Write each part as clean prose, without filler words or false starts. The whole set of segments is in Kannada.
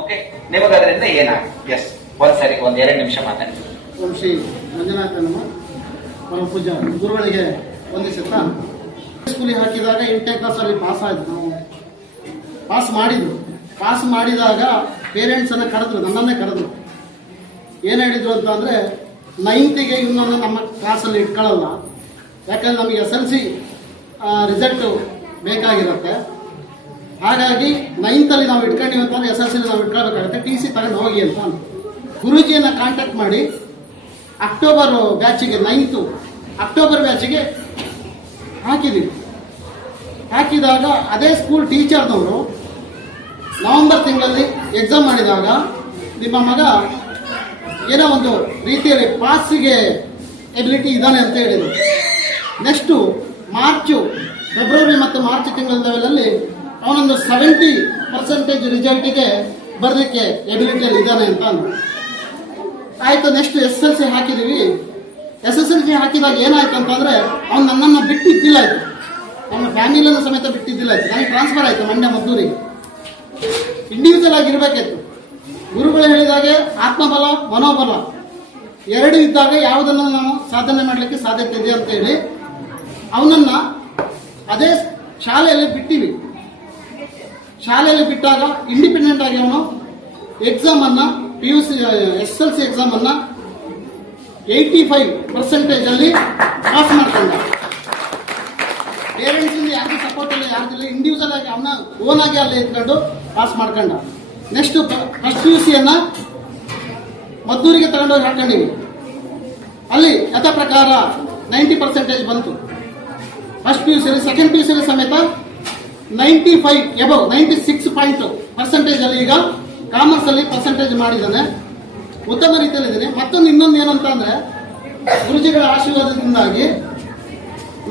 ಓಕೆ, ನಿಮಗೆ ಅದರಿಂದ ಏನಾಗುತ್ತೆ? ಎಸ್, ಒಂದ್ಸರಿ ಒಂದ್ 2 ನಿಮಿಷ ಮಾತಾಡಿ. ಓಂ ಶ್ರೀ ಮಂಜುನಾಥನಮ್ಮ ಪರಮ ಪೂಜ್ಯ ಗುರುಗಳಿಗೆ ವಂದಿಸುತ್ತಾ, ಸ್ಕೂಲಿಗೆ ಹಾಕಿದಾಗ 8ನೇ ಕ್ಲಾಸಲ್ಲಿ ಪಾಸ್ ಆಯ್ತು. ನಾವು ಪಾಸ್ ಮಾಡಿದಾಗ ಪೇರೆಂಟ್ಸ್ ಅನ್ನ ಕರೆದ್ರು, ನನ್ನನ್ನೇ ಕರೆದ್ರು. ಏನು ಹೇಳಿದ್ರು ಅಂತ ಅಂದ್ರೆ, 9th ಇನ್ನೊಂದು ನಮ್ಮ ಕ್ಲಾಸಲ್ಲಿ ಇಟ್ಕೊಳ್ಳಲ್ಲ, ಯಾಕಂದ್ರೆ ನಮಗೆ SLC ರಿಸಲ್ಟ್ ಬೇಕಾಗಿರುತ್ತೆ. ಹಾಗಾಗಿ 9th ನಾವು ಇಟ್ಕೊಂಡಿವಿ ಅಂತಂದ್ರೆ SLC ನಾವು ಇಟ್ಕೊಳ್ಬೇಕಾಗುತ್ತೆ, TC ತಗೊಂಡು ಹೋಗಿ ಅಂತ. ಗುರೂಜಿಯನ್ನ ಕಾಂಟ್ಯಾಕ್ಟ್ ಮಾಡಿ ಅಕ್ಟೋಬರ್ ಬ್ಯಾಚಿಗೆ 9th ಅಕ್ಟೋಬರ್ ಬ್ಯಾಚಿಗೆ ಹಾಕಿದ್ದೀವಿ. ಹಾಕಿದಾಗ ಅದೇ ಸ್ಕೂಲ್ ಟೀಚರ್ನವರು ನವೆಂಬರ್ ತಿಂಗಳಲ್ಲಿ ಎಕ್ಸಾಮ್ ಮಾಡಿದಾಗ ನಿಮ್ಮ ಮಗ ಏನೋ ಒಂದು ರೀತಿಯಲ್ಲಿ ಪಾಸಿಗೆ ಎಬಿಲಿಟಿ ಇದ್ದಾನೆ ಅಂತ ಹೇಳಿದರು. ನೆಕ್ಸ್ಟು ಫೆಬ್ರವರಿ ಮತ್ತು ಮಾರ್ಚ್ ತಿಂಗಳ ಲೆವೆಲಲ್ಲಿ ಅವನೊಂದು 70% ರಿಸಲ್ಟಿಗೆ ಬರಲಿಕ್ಕೆ ಎಬಿಲಿಟಿಯಲ್ಲಿ ಇದ್ದಾನೆ ಅಂತ ಅಂದ್ರು. ಆಯಿತು, ನೆಕ್ಸ್ಟ್ SSLC ಹಾಕಿದ್ದೀವಿ. SSLC ಹಾಕಿದಾಗ ಏನಾಯ್ತು ಅಂತಂದರೆ, ಅವ್ನು ನನ್ನನ್ನು ಬಿಟ್ಟಿದ್ದಿಲ್ಲ ಆಯಿತು, ನಮ್ಮ ಫ್ಯಾಮಿಲಿಯನ್ನು ಸಮೇತ ಬಿಟ್ಟಿದ್ದಿಲ್ಲ ಆಯಿತು. ನನಗೆ ಟ್ರಾನ್ಸ್ಫರ್ ಆಯಿತು ಮಂಡ್ಯ ಮದ್ದೂರಿಗೆ. ಇಂಡಿವಿಜುವಲ್ ಆಗಿರಬೇಕಿತ್ತು. ಗುರುಗಳು ಹೇಳಿದಾಗೆ ಆತ್ಮಬಲ ಮನೋಬಲ 2 ಇದ್ದಾಗ ಯಾವುದನ್ನು ನಾವು ಸಾಧನೆ ಮಾಡಲಿಕ್ಕೆ ಸಾಧ್ಯತೆ ಇದೆ ಅಂತ ಹೇಳಿ ಅವನನ್ನು ಅದೇ ಶಾಲೆಯಲ್ಲಿ ಬಿಟ್ಟಿವಿ. ಶಾಲೆಯಲ್ಲಿ ಬಿಟ್ಟಾಗ ಇಂಡಿಪೆಂಡೆಂಟ್ ಆಗಿ ಅವನು ಎಕ್ಸಾಮನ್ನು PUC SSLC ಎಕ್ಸಾಮನ್ನು 85% ಅಲ್ಲಿ ಪಾಸ್ ಮಾಡ್ಕೊಂಡ. ಪೇರೆಂಟ್ಸ್ ಇಂದ ಯಾರಿಗೂ ಸಪೋರ್ಟ್ ಇಲ್ಲ, ಯಾರಿಗಿಲ್ಲ, ಇಂಡಿವಿಜುವಲ್ ಆಗಿ ಅವನ ಓನ್ ಆಗಿ ಅಲ್ಲಿ ಎತ್ಕೊಂಡು ಪಾಸ್ ಮಾಡ್ಕೊಂಡ. ನೆಕ್ಸ್ಟ್ ಫಸ್ಟ್ PUCಯನ್ನು ಮದ್ದೂರಿಗೆ ತಗೊಂಡೋಗಿ ಹಾಕೊಂಡಿವಿ. ಅಲ್ಲಿ ಯಥ ಪ್ರಕಾರ 90% ಬಂತು ಫಸ್ಟ್ PUC. ಸೆಕೆಂಡ್ PUC ಸಮೇತ 95 ಎಬವ್ 96% ಅಲ್ಲಿ ಈಗ ಕಾಮರ್ಸ್ ಅಲ್ಲಿ ಪರ್ಸೆಂಟೇಜ್ ಮಾಡಿದ್ದಾನೆ, ಉತ್ತಮ ರೀತಿಯಲ್ಲಿದ್ದಾನೆ. ಇನ್ನೊಂದು ಏನಂತ ಅಂದ್ರೆ, ಗುರುಜಿಗಳ ಆಶೀರ್ವಾದದಿಂದಾಗಿ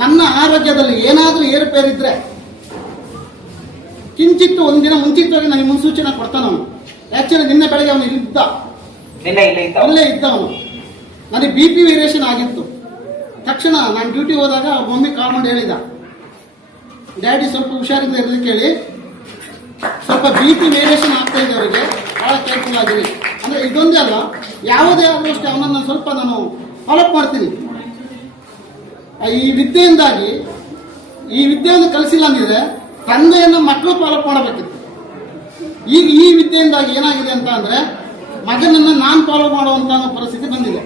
ನನ್ನ ಆರೋಗ್ಯದಲ್ಲಿ ಏನಾದರೂ ಏರುಪೇರಿದ್ರೆ ಕಿಂಚಿತ್ತು ಒಂದಿನ ಮುಂಚಿತವಾಗಿ ನನಗೆ ಮುನ್ಸೂಚನೆ ಕೊಡ್ತಾನ ಅವನು. ಆಕ್ಚುಲಿ ನಿನ್ನೆ ಬೆಳಗ್ಗೆ ಅವನು ಇಲ್ಲೇ ಇದ್ದ ಅವನು. ನನಗೆ BP ವೇರಿಯೇಷನ್ ಆಗಿತ್ತು. ತಕ್ಷಣ ನಾನು ಡ್ಯೂಟಿ ಹೋದಾಗ ಅವ್ರ ಮಮ್ಮಿ ಕಾಲ್ ಮಾಡಿ ಹೇಳಿದ, ಡ್ಯಾಡಿ ಸ್ವಲ್ಪ ಹುಷಾರಿಂದ ಇರಲಿಕ್ಕೆ ಹೇಳಿ, ಸ್ವಲ್ಪ BP ವೇರಿಯೇಷನ್ ಆಗ್ತಾ ಇದೆ ಅವರಿಗೆ, ಬಹಳ ಕೇರ್ಫುಲ್ ಆಗಿರಿ. ಅಂದ್ರೆ ಇದೊಂದೇ ಅಲ್ಲ, ಯಾವುದೇ ಆದರೂ ಅಷ್ಟೇ ಅವನನ್ನು ಸ್ವಲ್ಪ ನಾನು ಫಾಲೋಅಪ್ ಮಾಡ್ತೀನಿ. ಈ ವಿದ್ಯೆಯನ್ನು ಕಲಿಸಿಲ್ಲ ಅಂದಿದ್ರೆ ತಂದೆಯನ್ನು ಮಕ್ಕಳು ಫಾಲೋಅಪ್ ಮಾಡಬೇಕಿತ್ತು. ಈಗ ಈ ವಿದ್ಯೆಯಿಂದಾಗಿ ಏನಾಗಿದೆ ಅಂತ ಅಂದ್ರೆ, ಮಗನನ್ನು ನಾನು ಫಾಲೋ ಮಾಡುವಂತ ಪರಿಸ್ಥಿತಿ ಬಂದಿದೆ.